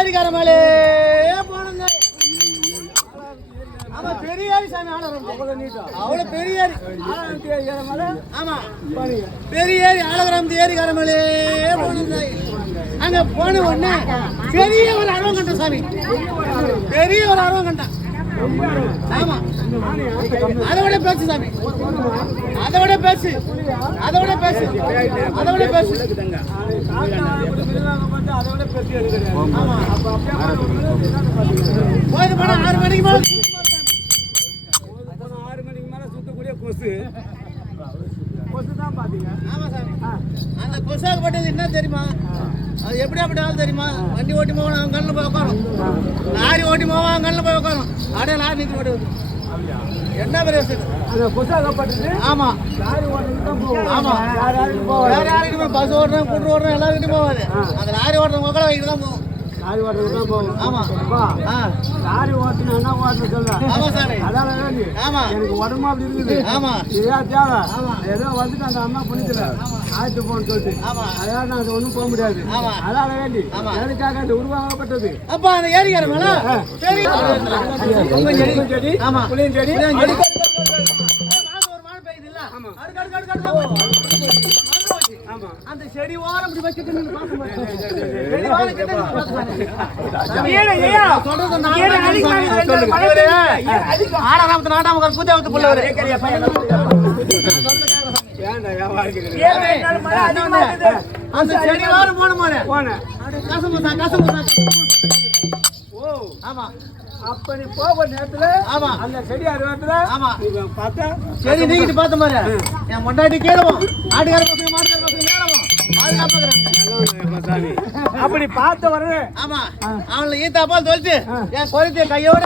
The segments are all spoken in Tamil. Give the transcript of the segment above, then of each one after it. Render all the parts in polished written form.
ஏரிக்கார மேலே போனங்க பெரிய சாமி அவ்வளவு பெரிய ஆமா பெரிய ஆலகிராமத்து ஏரிக்கார மேலே போனங்க அங்க போன உடனே பெரிய ஒரு அரவம் கண்ட சாமி பெரிய ஒரு அரவம் கண்டா ஆமா அதோட பேசு சாமி அதோட பேசு அதோட பேசு அதோட பேசு போய் போனா 6 மணிக்கு மேல 6 மணிக்கு மேல சுத்தக்கூடிய கொசு தான் பாத்தீங்க. ஆமா சாமி அந்த கொசாக்கு பட்டது என்ன தெரியுமா? அது எப்படி அப்படியாவது தெரியுமா? வண்டி ஓட்டி போவான் அவன் கண்ணில் போய் உட்காரும், லாரி ஓட்டி போவான் அவன் கண்ணில் போய் உட்காரும். அடே லாரி நிறுத்தி ஓட்டி என்ன பெரிய விஷயம்? ஆமா ஆமா வேற யாருக்கிட்ட பஸ் ஓடுறோம் கூட்டு ஓடுறோம் எல்லாருக்கிட்டும் போவாது. அந்த லாரி ஓட்டுறவங்க உட்கார வைக்கிட்டு தான் போகும். லாரி ஓட்டுறது தான் போகும். ஆமா லாரி ஓட்டுனா என்ன ஓட்டுறது சொல்ல. ஆமா சார் அதான் ஆமா எனக்கு உடம்பு அப்படி இருக்குது. ஆமா இதா தேவை. ஏதோ வந்துட்டு அந்த அம்மா பண்ணிக்கல ஆயிட்டு போன்னு சொல்லிட்டு அதான் நான் ஒன்றும் போக முடியாது. அதான் வேண்டி எனக்காக அந்த உருவாக்கப்பட்டது. அப்ப அந்த ஏரிக்கார மேல சரி செடி ஆமா புளியும் செடி அந்த செடி ஓரம் இப்படி வச்சுட்டு நாட்டாம கூத்தாவத்து புள்ளவர் அந்த செடி ஓரம் போன கசமுசா கசமுசா. ஆமா அப்ப நீ போக நேரத்துல ஆமா அந்த செடி அறுவத்துல ஆமா பார்த்தா செடி நீக்கிட்டு பார்த்த மாதிரி என் மொண்டாட்டி கேளுவோம் ஆட்டுக்கார பசங்க மாட்டுக்கார பசங்க மேலவும் அப்படி பார்த்த வரவே ஆமா அவனை ஈத்தாப்பா சொல்லிட்டு என் குறைத்திய கையோட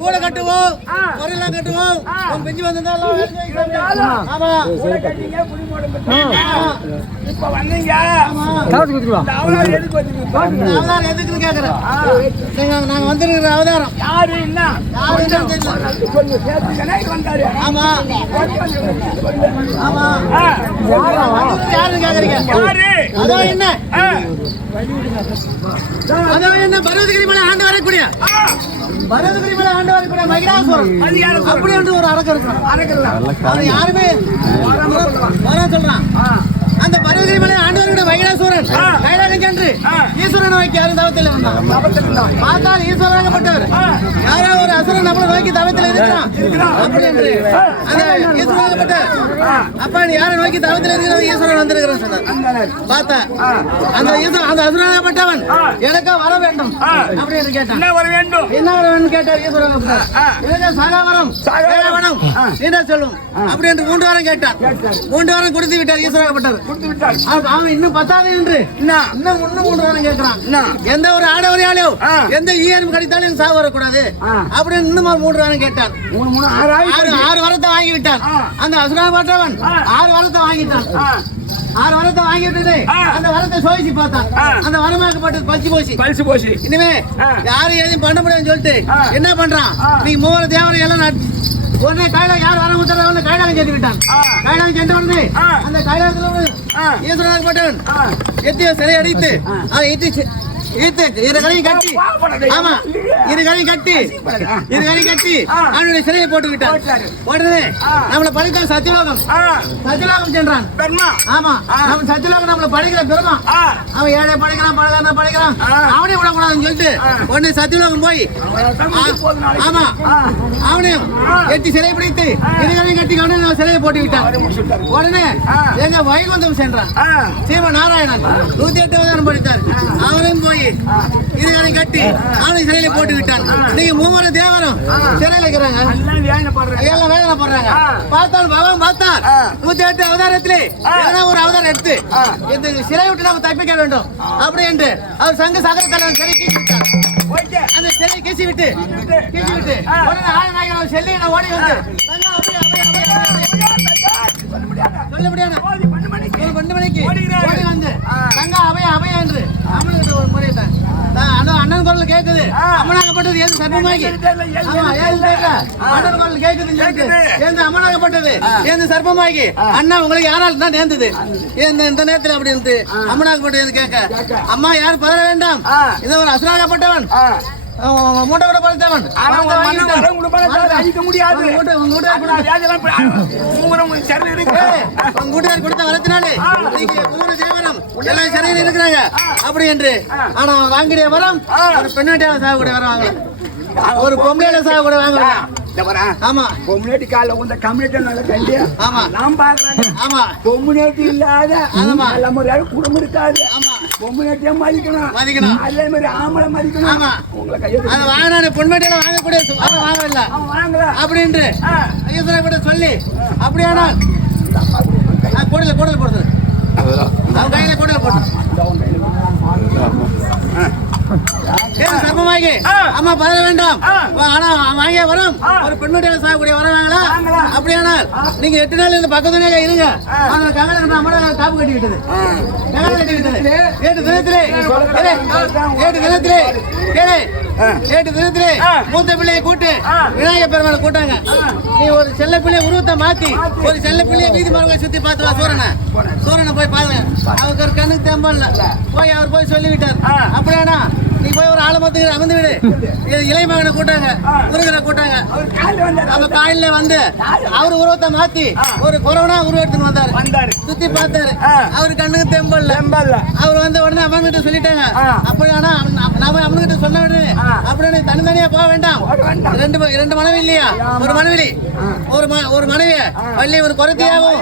கூட கட்டுவோம் ஒரெல்லாம் கட்டுவோம் பெஞ்சு வந்திருந்தாலும் இப்ப வந்தீங்க எதுக்கு கேக்குறேன் நாங்க வந்திருக்கிற அவதாரம் யாரு என்ன வந்தாரு ஆமா ஆமா யாரு கேக்குறீங்க அதான் என்ன அதான் என்ன பர்வதகிரி மலை ஆண்டு வரக்கூடிய பர்வதகிரி மலை ஆண்டு வரக்கூடிய மகிழாசுரன் அப்படி என்று ஒரு அரக்கர் இருக்கான் யாருமே வர சொல்றான் அந்த பர்வதகிரி மலை ஆண்டு வரக்கூடிய மகிழாசுரன் கைலாகம் சென்று ஈஸ்வரனை நோக்கி யாரும் தவத்தில் வந்தான் பார்த்தால் ஈஸ்வரனாகப்பட்டவர் யாரோ ஒரு அசுரன் நம்மளை நோக்கி தவத்தில் இருக்கிறான் அப்படி என்று அந்த ஈஸ்வரனாகப்பட்ட அப்ப யாரை நோக்கி தவத்தில் இருக்கிறது ஈஸ்வரன் வந்திருக்கிறான் சொன்னார் பார்த்தா அந்த அந்த அசுரனாகப்பட்டவன் எனக்கா வர வேண்டும் அப்படி என்று கேட்டான் என்ன வர வேண்டும் கேட்டார் ஈஸ்வரன் சாகாவரம் நீண்டா சொல்லும் அப்படி என்று 3 வாரம் கேட்டான் 3 வாரம் கொடுத்து விட்டார் ஈஸ்வரனாகப்பட்டவர் அவன் இன்னும் 10வது என்று இன்னும் 3 வாரம் கேட்கிறான் எந்த ஒரு ஆடவரையாலோ எந்த ஈயரும் கடித்தாலும் சாவு வரக்கூடாது அப்படின்னு இன்னும் 3 வாரம் கேட்டான் 6 வரத்தை வாங்கி விட்டான் அந்த அசுரனாகப்பட்டவன் 6 வரத்தை வாங்கிட்டான் 6 வரத்தை வாங்கிட்டு அந்த வரத்தை சோதிச்சு பார்த்தான் அந்த வரமாக்கப்பட்டது பழிச்சு போச்சு இனிமே யாரும் எதையும் பண்ண முடியாதுன்னு சொல்லிட்டு என்ன பண்றான் நீ 3 தேவரை எல்லாம் உடனே கைலாக யார் வர உத்தரவு கைலாகம் சென்று விட்டான் கைலாகம் சென்று உடனே அந்த கைலாகத்தில் ஈஸ்வரனாகப்பட்டவன் எத்திய சிலை அடித்து அதை எத்தி ஈத்து இரு கரையும் கட்டி ஆமா இரு கரையும் கட்டி அவனுடைய சிலையை போட்டு விட்டான். போட்டது நம்மளை படைத்தான் சத்தியலோகம் சென்றான். ஆமா நம்ம சத்தியலோகம் நம்மளை படைக்கிற பெருமா. அவன் ஏழை படைக்கிறான் அவனே விடக்கூடாதுன்னு சொல்லிட்டு உடனே சத்தியலோகம் போய் ஆமா அவனையும் எட்டி சிலை பிடித்து இருகரையும் கட்டி அவனே சிலையை போட்டு விட்டான். உடனே எங்க வைகுந்தம் சென்றான். சீவ நாராயணன் 108 அவதாரம் படித்தார். அவனையும் போய் இருகரையும் கட்டி அவனை சிலையில போட்டு விட்டான். நீங்க மூவரும் தேவரும் சிலையில இருக்கிறாங்க. எல்லாம் வேதனை போடுறாங்க. பார்த்தான் பகவான் பார்த்தார் 108 அவதாரத்திலே ஒரு அவதாரம் எடுத்து இந்த சிலை விட்டு நம்ம தப்பிக்க வேண்டும் அப்படி என்று அவர் சங்க சகல தலைவன் சிலை கீசி விட்டார். அந்த சிலை கீசி விட்டு உடனே ஆயநாயகன் செல்லி ஓடி வந்து சொல்ல முடியாது 2 மணிக்கு ஓடி வந்து தங்க அபய என்று அம்மனுக்கு ஒரு முறையிட்டான். அண்ணன் குரல் கேக்குது அம்மனாகப்பட்டது ஏது சர்ப்பமாகி அண்ணன் குரல் கேக்குது அம்மனாகப்பட்டது ஏது சர்ப்பமாகி அண்ணா உங்களுக்கு யாரால் தான் நேர்ந்தது இந்த நேரத்தில் அப்படி இருந்து அம்மனாகப்பட்டது கேட்க அம்மா யாரும் பதற வேண்டாம் இது ஒரு அசுராகப்பட்டவன் மூட்டை கூட படுத்தவன் கூட்டுக்கார் கொடுத்த வரத்தினாலே எல்லாம் சரியில் இருக்கிறாங்க அப்படி என்று ஆனா வாங்கிய வரம் ஒரு பெண்ணாட்டியாவை சாகக்கூடிய வரம் வாங்கல ஒரு பொம்பளையில சாகக்கூடிய வாங்கல. ஆமா கம்யூனிட்டி கால உந்த கம்யூனிட்டி நல்ல கண்டி ஆமா நான் பாக்குறேன். ஆமா கம்யூனிட்டி இல்லாத ஆமா நம்ம யாரும் குடும்பம் இருக்காது. ஆமா கம்யூனிட்டியை மதிக்கணும் அதே மாதிரி ஆம்பளை மதிக்கணும். ஆமா உங்களை கையை அதை வாங்கினாரு பொன்மேட்டியில வாங்கக்கூடிய வாங்கல அப்படின்று ஐயசனை கூட சொல்லி அப்படியானா கூடல போடுறது அவன் கையில கூடல போட்டு சர்ப்பமாகி அம்மா பதற வேண்டாம் ஆனா வாங்கிய வரம் ஒரு பெண்மட்டியில சாகக்கூடிய வரம் வாங்கலாம் அப்படியானால் நீங்க 8 நாள் இந்த பக்கத்துலயே இருங்க. காப்பு கட்டி விட்டது ஏட்டு தினத்திலே மூத்த பிள்ளையை கூட்டு விநாயகர் பெருமாளை கூட்டாங்க. நீ ஒரு செல்ல பிள்ளைய உருவத்தை மாத்தி ஒரு செல்ல பிள்ளைய வீதி மரங்களை சுத்தி பார்த்து வா சூரனை போய் பாருங்க. அவருக்கு ஒரு கண்ணுக்கு தெம்பல்ல போய் அவர் போய் சொல்லிவிட்டார். அப்படியானா நீ போய் ஒரு ஆலமரத்துக்கு அமர்ந்து விடு. இளைய மகனை கூட்டாங்க முருகனை கூட்டாங்க. நம்ம காலையில வந்து அவரு உருவத்தை மாத்தி ஒரு கொரோனா உருவத்துக்கு வந்தாரு சுத்தி பார்த்தாரு. அவரு கண்ணுக்கு தெம்பல்ல அவர் வந்து உடனே அம்மன்கிட்ட சொல்லிட்டாங்க. அப்படியானா நாம அம்மன்கிட்ட சொன்ன உடனே அப்படியே தனித்தனியா போக வேண்டாம். 2 மனைவி இல்லையா ஒரு மனைவி ஒரு மனைவிய பள்ளி ஒரு குறைத்தியாகும்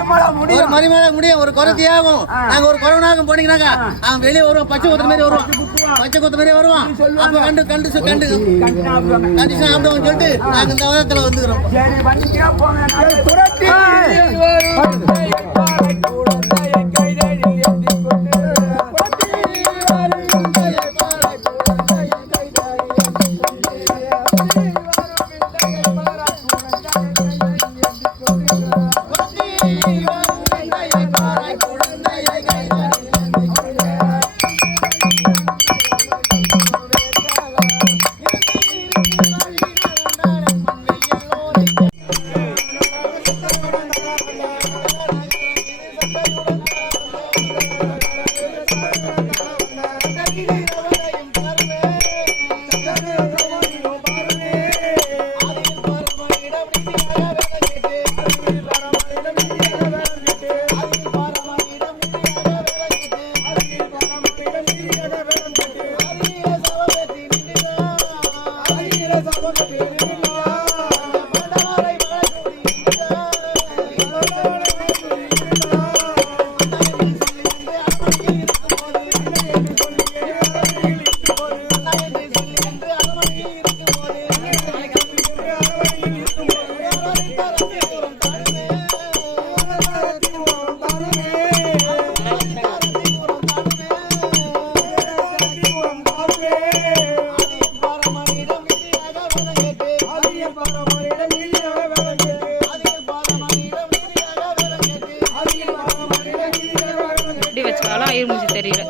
ஒரு மருமக முடிய ஒரு குறைத்தியாகும் நாங்க ஒரு கொரோனாவும் போனீங்கன்னாங்க அவன் வெளியே வருவோம் பச்சை குத்து மாதிரி வருவான் அப்ப கண்டு சாப்பிடுவோம் சொல்லிட்டு நாங்க இந்த விதத்துல வந்துக்கிறோம். எப்படி வச்சாலும் ஐயர் மூஞ்சி தெரியல.